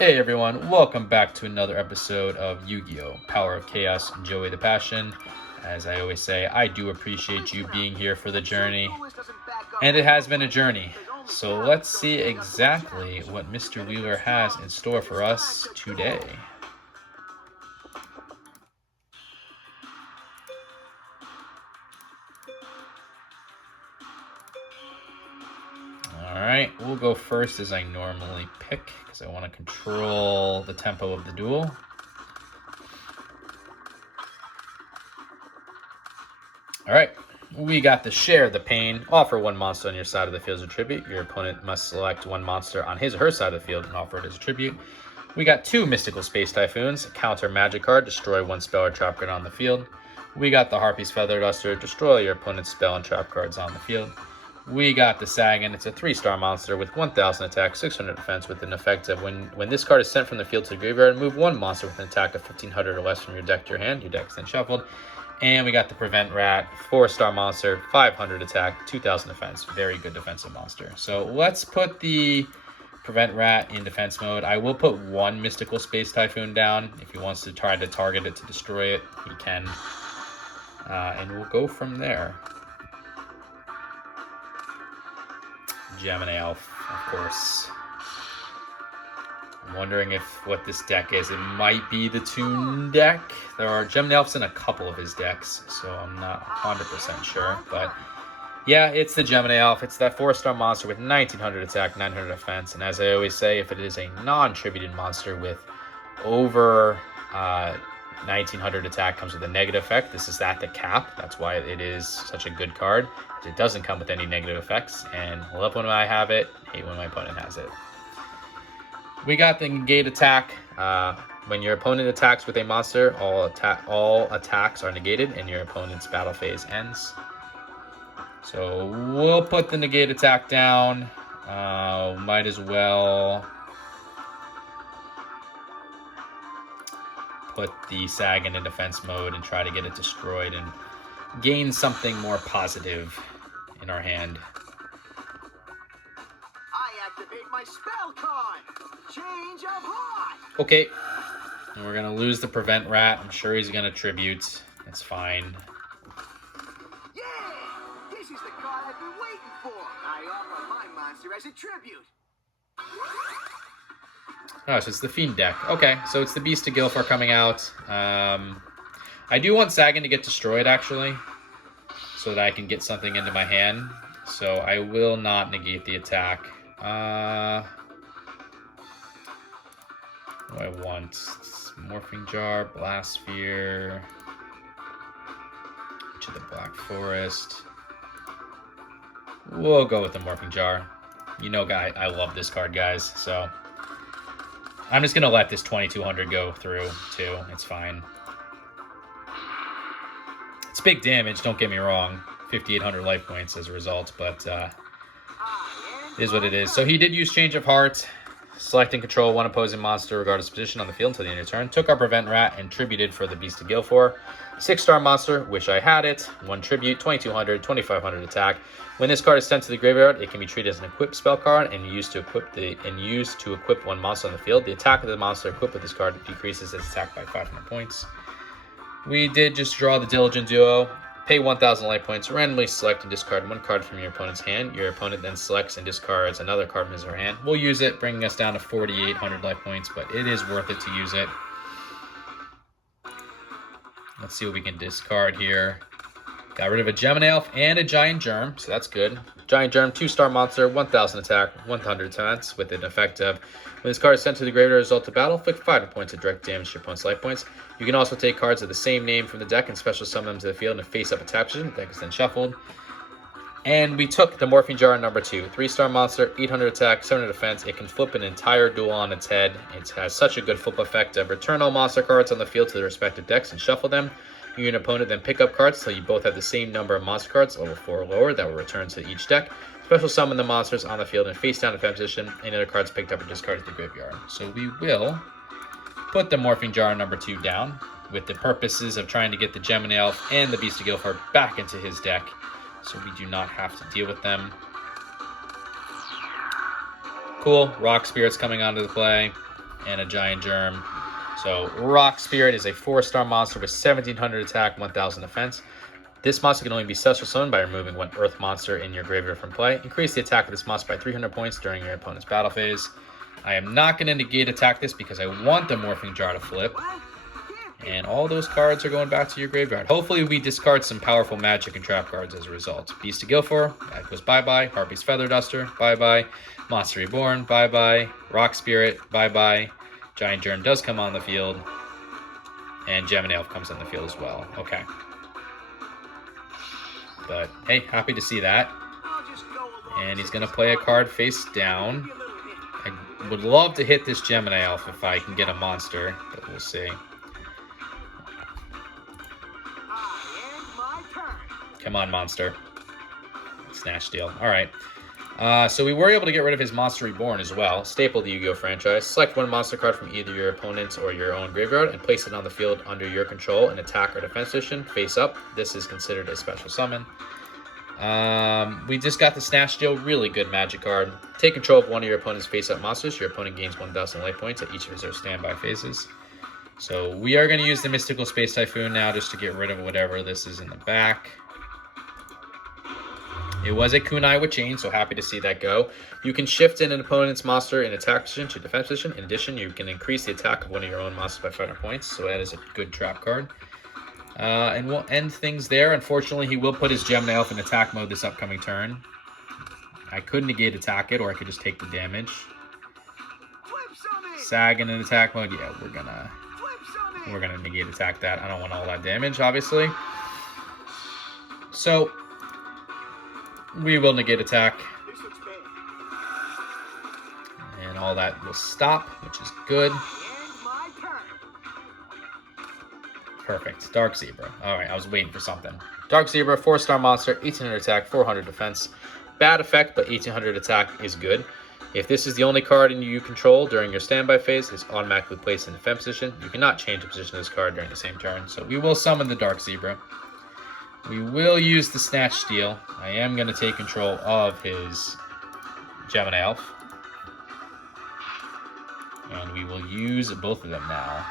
Hey everyone, welcome back to another episode of Yu-Gi-Oh! Power of Chaos, Joey the Passion. As I always say, I do appreciate you being here for the journey. And it has been a journey. So let's see exactly what Mr. Wheeler has in store for us today. Alright, we'll go first as I normally pick, because I want to control the tempo of the duel. Alright, we got the Share the Pain. Offer one monster on your side of the field as a tribute. Your opponent must select one monster on his or her side of the field and offer it as a tribute. We got two Mystical Space Typhoons. Counter magic card, destroy one spell or trap card on the field. We got the Harpy's Feather Duster, destroy your opponent's spell and trap cards on the field. We got the Sagan. It's a 3-star monster with 1000 attack, 600 defense with an effect of when this card is sent from the field to the graveyard, move one monster with an attack of 1500 or less from your deck to your hand. Your deck is then shuffled. And we got the Prevent Rat, 4-star monster, 500 attack, 2000 defense. Very good defensive monster. So let's put the Prevent Rat in defense mode. I will put one Mystical Space Typhoon down. If he wants to try to target it to destroy it, he can. And we'll go from there. Gemini Elf, of course. I'm wondering if what this deck is. It might be the Toon deck. There are Gemini Elves in a couple of his decks, so I'm not 100% sure. But yeah, it's the Gemini Elf. It's that 4-star monster with 1900 attack, 900 defense. And as I always say, if it is a non-tributed monster with over 1900 attack, comes with a negative effect. This is at the cap. That's why it is such a good card. It doesn't come with any negative effects. And I love when I have it, hate when my opponent has it. We got the negate attack. When your opponent attacks with a monster, all attacks are negated and your opponent's battle phase ends. So we'll put the negate attack down. Might as well put the Sagan in defense mode and try to get it destroyed and gain something more positive in our hand. I activate my spell card. Change of heart. Okay. And we're going to lose the Prevent Rat. I'm sure he's going to tribute. That's fine. Yeah! This is the card I've been waiting for. I offer my monster as a tribute. Oh, so it's the Fiend deck. Okay, so it's the Beast of Guilford coming out. I do want Sagan to get destroyed, actually, so that I can get something into my hand. So I will not negate the attack. What do I want? Morphing Jar, Blast Sphere, to the Black Forest. We'll go with the Morphing Jar. You know, I love this card, guys, so I'm just going to let this 2200 go through, too. It's fine. It's big damage, don't get me wrong. 5,800 life points as a result, but it is what it is. So he did use Change of Heart. Select and control one opposing monster regardless of position on the field until the end of your turn. Took our Prevent Rat and tributed for the Beast of Guilford. 6-star monster, wish I had it. 1 tribute, 2200, 2500 attack. When this card is sent to the graveyard, it can be treated as an equipped spell card and used to equip one monster on the field. The attack of the monster equipped with this card decreases its attack by 500 points. We did just draw the Diligent Duo. Pay 1,000 life points, randomly select and discard one card from your opponent's hand. Your opponent then selects and discards another card from his or her hand. We'll use it, bringing us down to 4,800 life points, but it is worth it to use it. Let's see what we can discard here. Got rid of a Gemini Elf and a Giant Germ, so that's good. Giant Germ, 2-star monster, 1,000 attack, 100 defense, with an effect of when this card is sent to the graveyard as a result of battle, inflict 5 points of direct damage to your opponent's life points. You can also take cards of the same name from the deck and special summon them to the field in a face-up attack position. The deck is then shuffled. And we took the Morphing Jar number 2. 3-star monster, 800 attack, 700 defense. It can flip an entire duel on its head. It has such a good flip effect of return all monster cards on the field to their respective decks and shuffle them. You and your opponent then pick up cards until you both have the same number of monster cards, level 4 or lower, that will return to each deck. Special summon the monsters on the field in face-down defense position. Any other cards picked up or discarded to the graveyard. So we will put the Morphing Jar number 2 down with the purposes of trying to get the Gemini Elf and the Beast of Guilford back into his deck, so we do not have to deal with them. Cool. Rock Spirit's coming onto the play. and a Giant Germ. So Rock Spirit is a 4-star monster with 1700 attack, 1000 defense. This monster can only be special summoned by removing one Earth monster in your graveyard from play. Increase the attack of this monster by 300 points during your opponent's battle phase. I am not going to negate attack this because I want the Morphing Jar to flip. And all those cards are going back to your graveyard. Hopefully we discard some powerful magic and trap cards as a result. Beast of Guilford, that goes bye-bye. Harpy's Feather Duster, bye-bye. Monster Reborn, bye-bye. Rock Spirit, bye-bye. Giant Germ does come on the field. And Gemini Elf comes on the field as well. Okay. But, hey, happy to see that. And he's going to play a card face down. I would love to hit this Gemini Elf if I can get a monster, but we'll see. Come on, monster. Snatch Steal. All right. So we were able to get rid of his Monster Reborn as well. Staple the Yu-Gi-Oh franchise. Select one monster card from either your opponent's or your own graveyard and place it on the field under your control in attack or defense position, face up. This is considered a special summon. We just got the Snatch Steal. Really good magic card. Take control of one of your opponent's face-up monsters. Your opponent gains 1,000 life points at each of his standby phases. So we are going to use the Mystical Space Typhoon now just to get rid of whatever this is in the back. It was a Kunai with Chain, so happy to see that go. You can shift in an opponent's monster in attack position to defense position. In addition, you can increase the attack of one of your own monsters by 500 points, so that is a good trap card. And we'll end things there. Unfortunately, he will put his Gemini Elf in attack mode this upcoming turn. I could negate attack it, or I could just take the damage. Sag in an attack mode, yeah, we're gonna negate attack that. I don't want all that damage, obviously. So we will negate attack. And all that will stop, which is good. Perfect. Dark Zebra. Alright, I was waiting for something. Dark Zebra, 4-star monster, 1800 attack, 400 defense. Bad effect, but 1800 attack is good. If this is the only card you control during your standby phase, it's automatically placed in defense position. You cannot change the position of this card during the same turn. So we will summon the Dark Zebra. We will use the Snatch Steal. I am going to take control of his Gemini Elf. And we will use both of them now.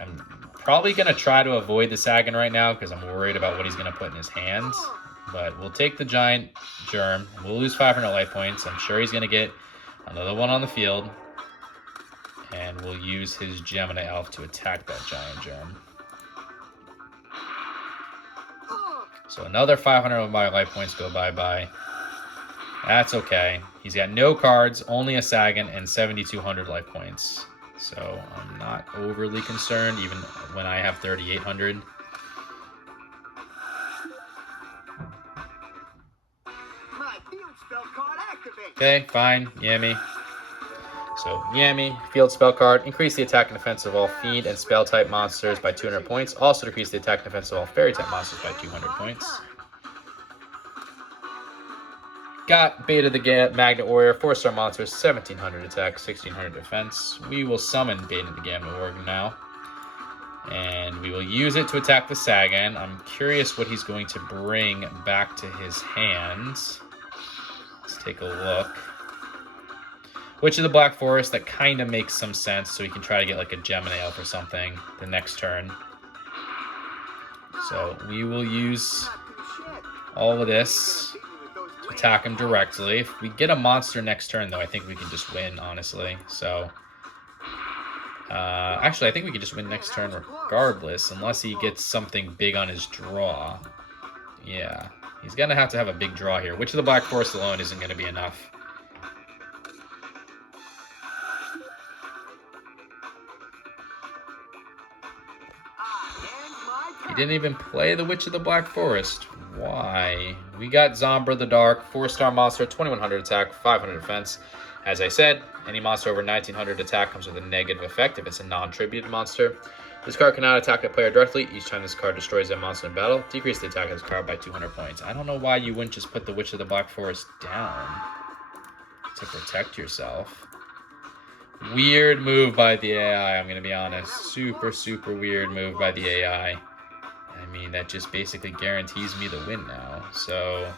I'm probably going to try to avoid the Sagan right now because I'm worried about what he's going to put in his hands. But we'll take the Giant Germ. We'll lose 500 life points. I'm sure he's going to get another one on the field. And we'll use his Gemini Elf to attack that Giant Germ. So another 500 of my life points go bye-bye. That's okay. He's got no cards, only a Sagan, and 7,200 life points. So I'm not overly concerned, even when I have 3,800. Okay, fine. Yammy. So, Yammy, field spell card. Increase the attack and defense of all fiend and spell type monsters by 200 points. Also decrease the attack and defense of all fairy type monsters by 200 points. Got Beta the Magnet Warrior, 4-star monster, 1700 attack, 1600 defense. We will summon Beta the Magnet Warrior now. And we will use it to attack the Sagan. I'm curious what he's going to bring back to his hands. Let's take a look. Witch of the Black Forest, that kind of makes some sense, so he can try to get like a Gemini Elf or something the next turn. So we will use all of this to attack him directly. If we get a monster next turn, though, I think we can just win, honestly. So, actually, I think we can just win next turn regardless, unless he gets something big on his draw. Yeah, he's going to have a big draw here. Witch of the Black Forest alone isn't going to be enough. He didn't even play the Witch of the Black Forest. Why? We got Zombra the Dark, 4-star monster, 2100 attack, 500 defense. As I said, any monster over 1900 attack comes with a negative effect if it's a non-tributed monster. This card cannot attack a player directly. Each time this card destroys a monster in battle, decrease the attack of this card by 200 points. I don't know why you wouldn't just put the Witch of the Black Forest down to protect yourself. Weird move by the AI, I'm going to be honest. Super, super weird move by the AI. I mean, that just basically guarantees me the win now. So,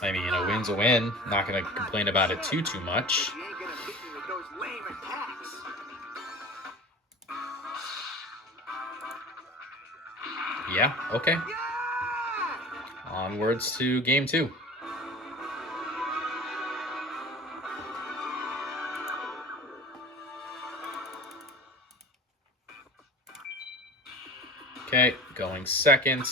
I mean, a win's a win. Not going to complain about it too much. even packs. Yeah, okay. Yeah! Onwards to game 2. Okay, going second.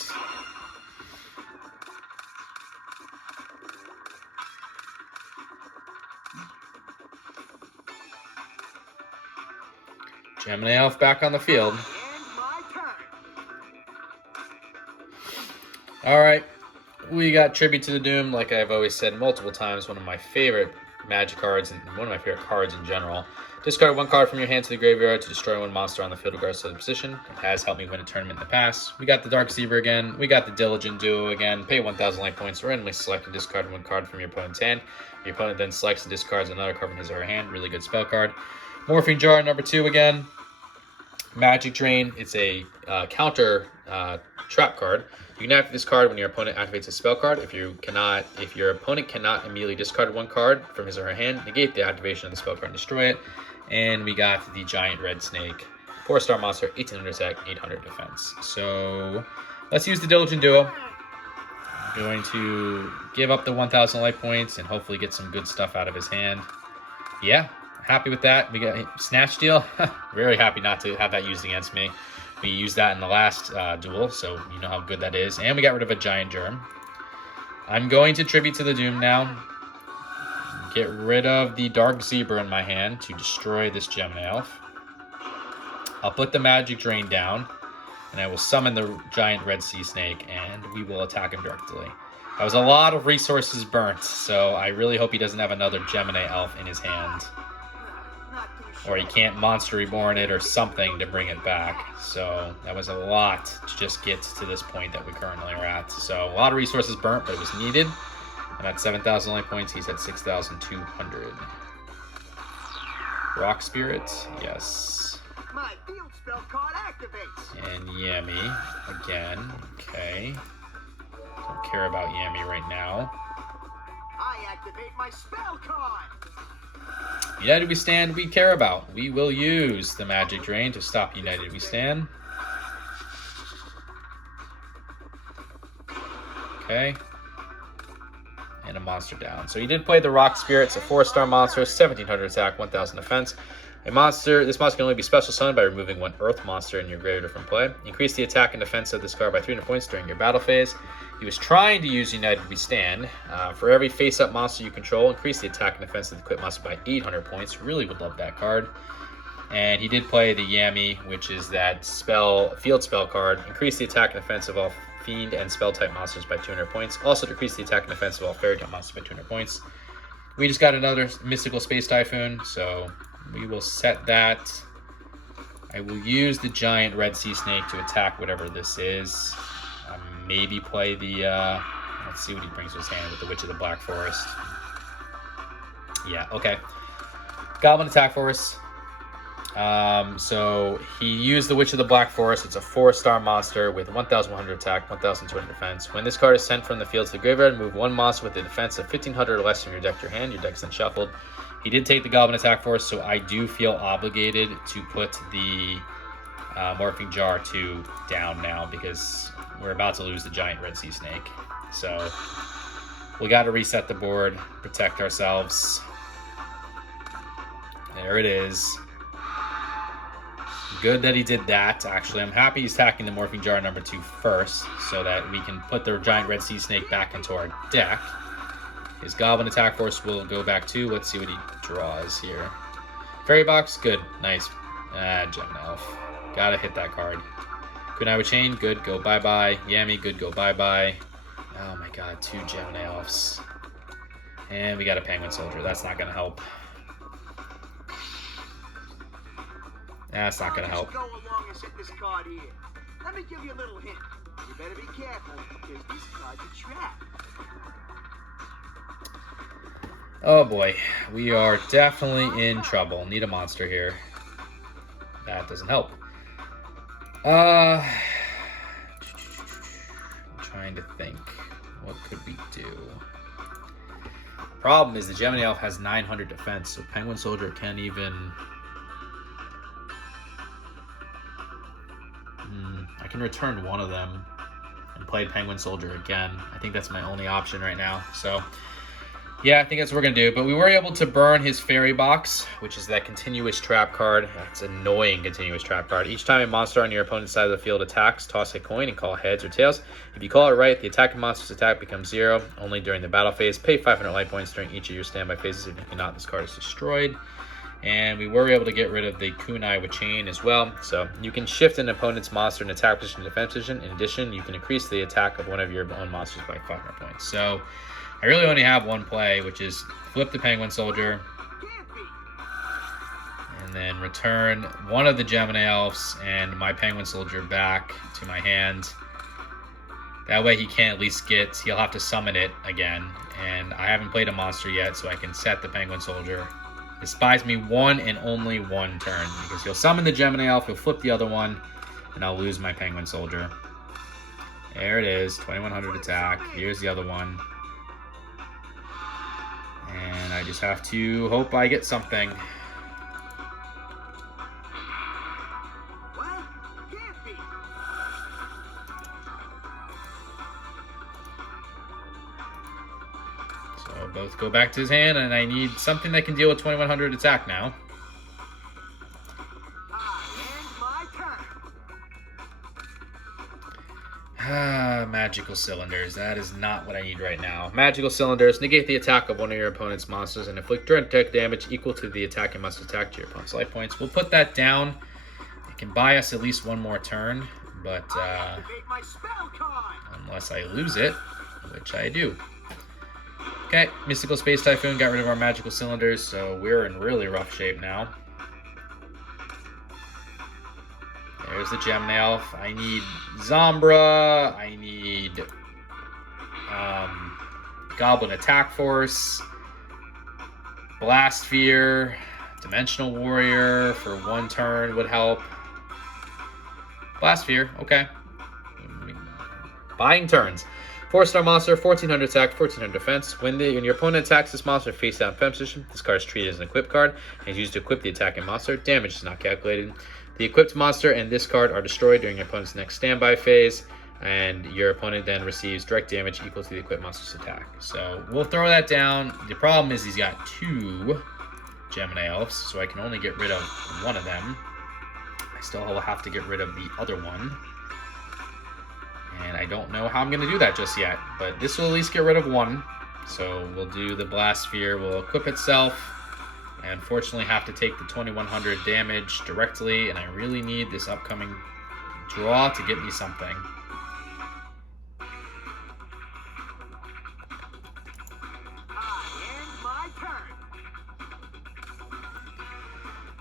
Gemini Elf back on the field. And my turn. All right, we got Tribute to the Doom. Like I've always said multiple times, one of my favorite Magic cards and one of my favorite cards in general. Discard 1 card from your hand to the graveyard to destroy 1 monster on the field regardless of the position. It has helped me win a tournament in the past. We got the Dark Zebra again. We got the Diligent Duo again. Pay 1,000 life points. Randomly select and discard 1 card from your opponent's hand. Your opponent then selects and discards another card from his or her hand. Really good spell card. Morphing Jar number 2 again. Magic Drain. It's a counter trap card. You can activate this card when your opponent activates a spell card. If your opponent cannot immediately discard 1 card from his or her hand, negate the activation of the spell card and destroy it. And we got the Giant Red Snake, 4-star monster, 1800 attack, 800 defense. So let's use the Diligent Duo. I'm going to give up the 1,000 life points and hopefully get some good stuff out of his hand. Yeah, happy with that. We got Snatch Steal. Very happy not to have that used against me. We used that in the last duel, so you know how good that is. And we got rid of a Giant Germ. I'm going to Tribute to the Doom now. Get rid of the Dark Zebra in my hand to destroy this Gemini Elf. I'll put the Magic Drain down, and I will summon the Giant Red Sea Snake, and we will attack him directly. That was a lot of resources burnt, so I really hope he doesn't have another Gemini Elf in his hand. Or he can't Monster Reborn it or something to bring it back. So that was a lot to just get to this point that we currently are at. So a lot of resources burnt, but it was needed. I'm at 7,000 life points. He's at 6,200. Rock Spirit, yes. My field spell card activates. And Yami again. Okay. Don't care about Yami right now. I activate my spell card. United We Stand, we care about. We will use the Magic Drain to stop United We Stand. Okay. And a monster down. So he did play the Rock Spirit. It's a 4-star monster, 1,700 attack, 1,000 defense. This monster can only be special summoned by removing 1 Earth monster in your graveyard from play. Increase the attack and defense of this card by 300 points during your battle phase. He was trying to use United We Stand. For every face-up monster you control, increase the attack and defense of the equipped monster by 800 points. Really would love that card. And he did play the Yami, which is that field spell card. Increase the attack and defense of all Fiend and Spell-type monsters by 200 points. Also decrease the attack and defense of all Fairy-type monsters by 200 points. We just got another Mystical Space Typhoon, so we will set that. I will use the Giant Red Sea Snake to attack whatever this is. Maybe play the, let's see what he brings to his hand with the Witch of the Black Forest. Yeah, okay. Goblin Attack Force. So he used the Witch of the Black Forest. It's a 4-star monster with 1,100 attack, 1,200 defense. When this card is sent from the field to the graveyard, move 1 monster with a defense of 1,500 or less from your deck to your hand. Your deck's then shuffled. He did take the Goblin Attack Force, so I do feel obligated to put the Morphing Jar 2 down now because we're about to lose the Giant Red Sea Snake. So we got to reset the board, protect ourselves. There it is. Good that he did that. Actually, I'm happy he's attacking the Morphing Jar number 2 first so that we can put the Giant Red Sea Snake back into our deck. His Goblin Attack Force will go back too. Let's see what he draws here. Fairy Box, good. Nice. Gemini Elf. Gotta hit that card. Kunai Chain, good. Go bye-bye. Yami, good. Go bye-bye. Oh my god, 2 Gemini Elves. And we got a Penguin Soldier. That's not gonna help. That's not gonna help. Go along and set this card here. Let me give you a little hint. You better be careful because this card's a trap. Oh boy, we are definitely in trouble. Need a monster here. That doesn't help. I'm trying to think. What could we do? Problem is the Gemini Elf has 900 defense, so Penguin Soldier can't even... I can return one of them and play Penguin Soldier again. I think that's my only option right now. So, yeah, I think that's what we're going to do. But we were able to burn his Fairy Box, which is that continuous trap card. That's annoying continuous trap card. Each time a monster on your opponent's side of the field attacks, toss a coin and call heads or tails. If you call it right, the attacking monster's attack becomes 0 only during the battle phase. Pay 500 life points during each of your standby phases. If you cannot, this card is destroyed. And we were able to get rid of the kunai with chain as well. So you can shift an opponent's monster in attack position and defense position. In addition, you can increase the attack of one of your own monsters by 500 points. So I really only have one play, which is flip the Penguin Soldier and then return one of the Gemini Elves and my Penguin Soldier back to my hand. That way he can't at least he'll have to summon it again. And I haven't played a monster yet, so I can set the Penguin Soldier. This buys me one and only one turn, because he'll summon the Gemini Elf, he'll flip the other one, and I'll lose my Penguin Soldier. There it is, 2100 attack. Here's the other one. And I just have to hope I get something. So both go back to his hand, and I need something that can deal with 2100 attack now. Magical Cylinders. That is not what I need right now. Magical Cylinders. Negate the attack of one of your opponent's monsters and inflict direct attack damage equal to the attacking monster's attack to your opponent's life points. We'll put that down. It can buy us at least one more turn, but unless I lose it, which I do. Okay, Mystical Space Typhoon got rid of our Magical Cylinders, so we're in really rough shape now. There's the Gemini Elf. I need Zombra. I need Goblin Attack Force. Blast Sphere. Dimensional Warrior for one turn would help. Blast Sphere, okay. Buying turns. 4-star monster, 1400 attack, 1400 defense. When your opponent attacks this monster face down defense position, this card is treated as an equip card and is used to equip the attacking monster. Damage is not calculated. The equipped monster and this card are destroyed during your opponent's next standby phase, and your opponent then receives direct damage equal to the equipped monster's attack. So we'll throw that down. The problem is he's got 2 Gemini Elves, so I can only get rid of one of them. I still will have to get rid of the other one. And I don't know how I'm going to do that just yet, but this will at least get rid of one. So we'll do the Blast Sphere, will equip itself. I unfortunately have to take the 2100 damage directly, and I really need this upcoming draw to get me something.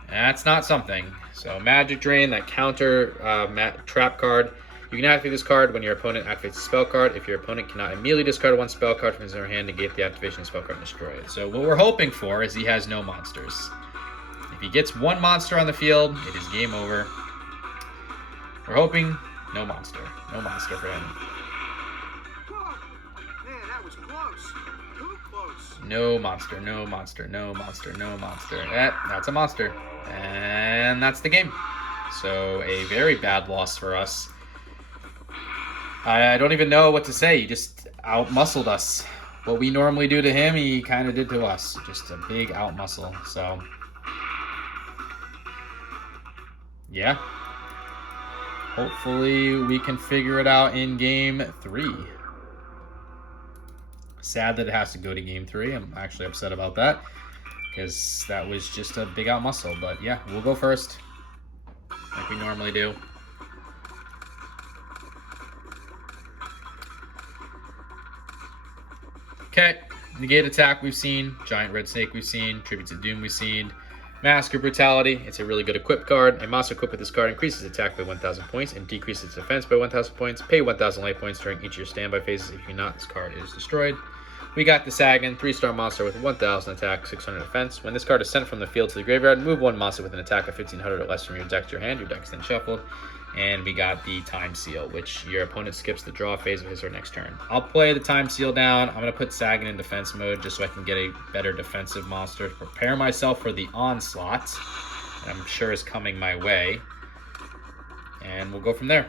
That's not something. So Magic Drain, that counter trap card. You can activate this card when your opponent activates a spell card. If your opponent cannot immediately discard one spell card from his or her hand, negate the activation of the spell card and destroy it. So what we're hoping for is he has no monsters. If he gets one monster on the field, it is game over. We're hoping no monster. No monster for him. Man, that was close. Too close. No monster, no monster, no monster, no monster. That's a monster. And that's the game. So a very bad loss for us. I don't even know what to say. He just out-muscled us. What we normally do to him, he kind of did to us. Just a big out-muscle. So, yeah. Hopefully we can figure it out in Game 3. Sad that it has to go to Game 3. I'm actually upset about that, because that was just a big out-muscle. But yeah, we'll go first, like we normally do. Okay, Negate Attack we've seen, Giant Red Snake we've seen, Tribute to Doom we've seen, Mask of Brutality, it's a really good equip card. A monster equipped with this card increases attack by 1,000 points and decreases its defense by 1,000 points. Pay 1,000 life points during each of your standby phases. If you're not, this card is destroyed. We got the Sagan, 3-star monster with 1,000 attack, 600 defense. When this card is sent from the field to the graveyard, move one monster with an attack of 1,500 or less from your deck to your hand. Your deck is then shuffled. And we got the Time Seal, which your opponent skips the draw phase of his or next turn. I'll play the Time Seal down. I'm going to put Sagan in defense mode just so I can get a better defensive monster. Prepare myself for the onslaught that I'm sure is coming my way. And we'll go from there.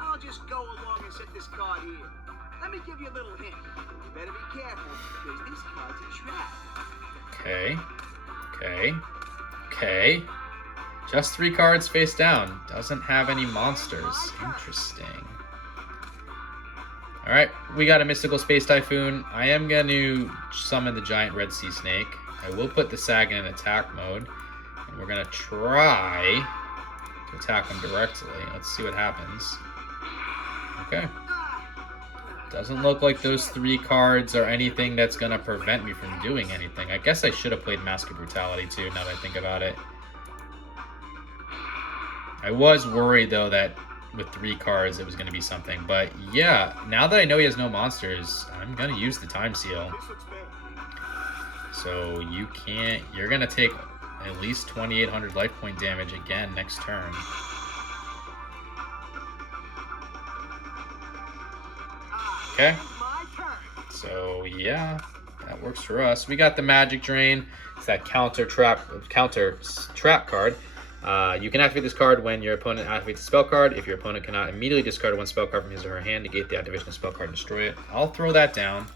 I'll just go along and set this card here. Let me give you a little hint. You better be careful, because this card's a trap. Okay. Just 3 cards face down. Doesn't have any monsters. Interesting. Alright, we got a Mystical Space Typhoon. I am going to summon the Giant Red Sea Snake. I will put the Sagan in attack mode. And we're going to try to attack him directly. Let's see what happens. Okay. Doesn't look like those 3 cards are anything that's going to prevent me from doing anything. I guess I should have played Mask of Brutality too, now that I think about it. I was worried, though, that with 3 cards it was going to be something. But, yeah, now that I know he has no monsters, I'm going to use the Time Seal. So, you're going to take at least 2,800 life point damage again next turn. Okay. So, yeah, that works for us. We got the Magic Drain. It's that counter trap card. You can activate this card when your opponent activates a spell card. If your opponent cannot immediately discard 1 spell card from his or her hand, negate the activation of spell card and destroy it. I'll throw that down.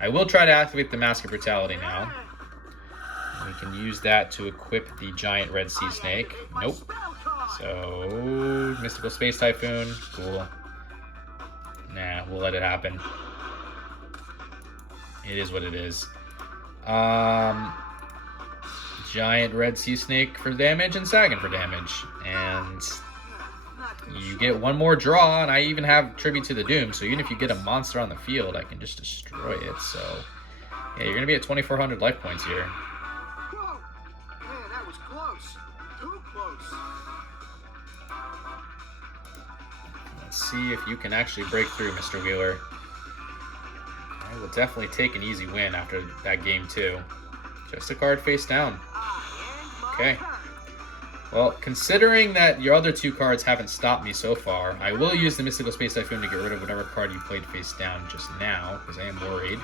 I will try to activate the Mask of Brutality now. We can use that to equip the Giant Red Sea Snake. Nope. So, Mystical Space Typhoon. Cool. Nah, we'll let it happen. It is what it is. Giant Red Sea Snake for damage and Sagan for damage. And you get 1 more draw, and I even have Tribute to the Doom, so even if you get a monster on the field, I can just destroy it. So, yeah, you're going to be at 2,400 life points here. Whoa! Man, that was close. Too close. Let's see if you can actually break through, Mr. Wheeler. I will definitely take an easy win after that game, too. Just a card face down. Okay. Well, considering that your other 2 cards haven't stopped me so far, I will use the Mystical Space Typhoon to get rid of whatever card you played face down just now, because I am worried.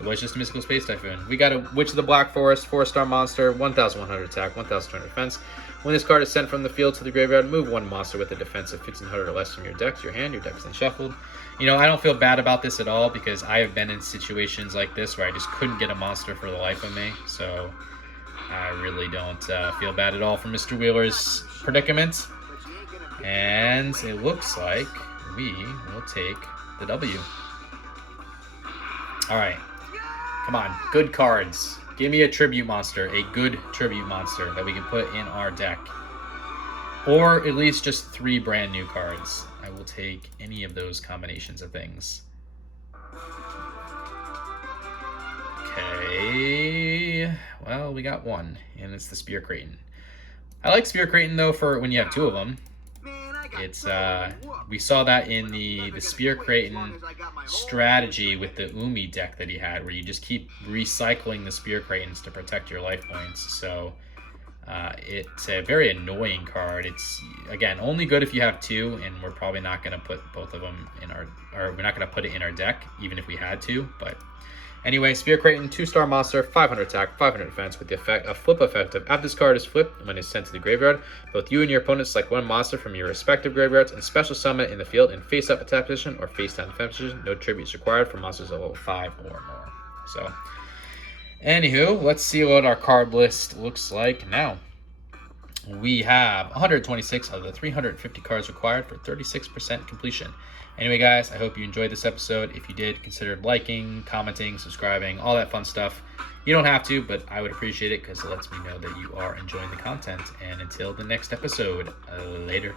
It was just a Mystical Space Typhoon. We got a Witch of the Black Forest, 4-star monster, 1,100 attack, 1,200 defense. When this card is sent from the field to the graveyard, move 1 monster with a defense of 1,500 or less from your deck to your hand. Your deck is then shuffled. You know, I don't feel bad about this at all, because I have been in situations like this where I just couldn't get a monster for the life of me. So I really don't feel bad at all for Mr. Wheeler's predicament. And it looks like we will take the W. Alright. Come on. Good cards. Give me a tribute monster. A good tribute monster that we can put in our deck. Or at least just 3 brand new cards. I will take any of those combinations of things. Okay. Well, we got 1, and it's the Spear Kraken. I like Spear Kraken, though, for when you have 2 of them. It's, we saw that in the Spear Kraken strategy with the Umi deck that he had, where you just keep recycling the Spear Kratens to protect your life points. So, it's a very annoying card. It's, again, only good if you have 2, and we're probably not going to put both of them in our, or we're not going to put it in our deck, even if we had to, but anyway, Spear Kraken, 2-star monster, 500 attack, 500 defense, with the effect, a flip effect of after this card is flipped when it's sent to the graveyard, both you and your opponent select 1 monster from your respective graveyards and special summon it in the field in face-up attack position or face-down defense position. No tributes required for monsters level 5 or more. So, anywho, let's see what our card list looks like now. We have 126 of the 350 cards required for 36% completion. Anyway, guys, I hope you enjoyed this episode. If you did, consider liking, commenting, subscribing, all that fun stuff. You don't have to, but I would appreciate it because it lets me know that you are enjoying the content. And until the next episode, later.